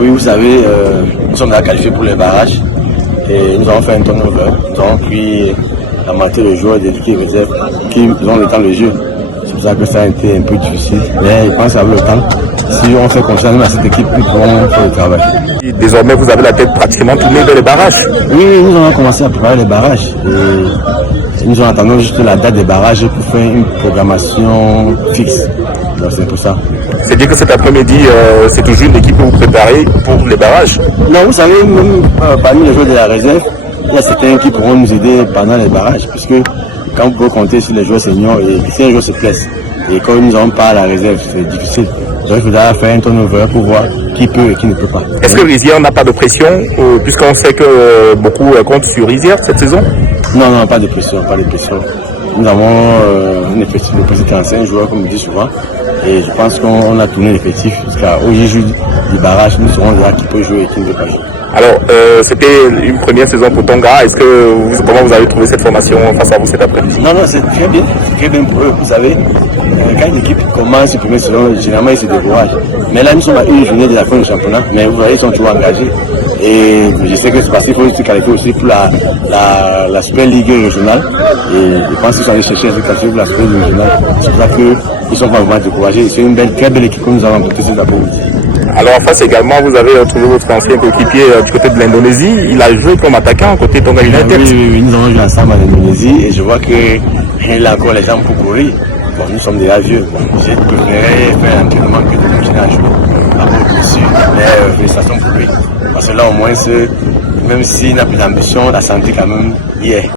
oui, vous savez, nous sommes déjà qualifiés pour les barrages et nous avons fait un turnover. Nous avons pris la moitié des joueurs des équipes réserves qui ont le temps de jeu. C'est pour ça que ça a été un peu difficile. Mais je pense qu'avec le temps, si on fait confiance à cette équipe, nous pourrons faire le travail. Désormais, vous avez la tête pratiquement tournée vers les barrages. Oui, nous avons commencé à préparer les barrages. Et nous attendons juste la date des barrages pour faire une programmation fixe. Donc c'est pour ça. C'est-à-dire que cet après-midi, c'est toujours une équipe que vous préparez pour les barrages? Non, vous savez, même parmi les joueurs de la réserve, il y a certains qui pourront nous aider pendant les barrages, puisque quand vous pouvez compter sur les joueurs seniors et si un joueur se blesse, et quand nous n'avons pas la réserve, c'est difficile. Donc il faudra faire un turnover pour voir qui peut et qui ne peut pas. Est-ce que Rizières n'a pas de pression, puisqu'on sait que beaucoup comptent sur Rizières cette saison? Non, non, pas de pression, pas de pression. Nous avons une effectif de presque 45 joueurs, comme je dis souvent, et je pense qu'on a tourné l'effectif jusqu'au jour du barrage. Nous serons là qui peut jouer et qui ne peut pas jouer. Alors, c'était une première saison pour Tonga. Comment vous avez trouvé cette formation face à vous cet après-midi? Non, non, c'est très bien pour eux. Vous savez, quand une équipe commence une première saison, généralement ils se découragent. Mais là, nous sommes à une journée de la fin du championnat, mais vous voyez, ils sont toujours engagés. Et je sais que c'est parce qu'il faut se qualifier aussi pour la Super League régionale. Et je pense qu'ils sont allés chercher à se qualifier pour la Super League régionale. C'est pour ça qu'ils ne sont pas vraiment découragés. C'est une très belle équipe que nous avons remportée cet après-midi. Alors en face également, vous avez trouvé votre ancien coéquipier du côté de l'Indonésie. Il a joué comme attaquant côté Tonga United. Oui, nous avons joué ensemble en Indonésie et je vois qu'il a encore les jambes pour courir. Bon, nous sommes déjà vieux. J'ai préféré faire l'entraînement que de continuer à jouer. À cause dessus, mais félicitations pour lui. Parce que là au moins, même s'il n'a plus d'ambition, la santé quand même y est.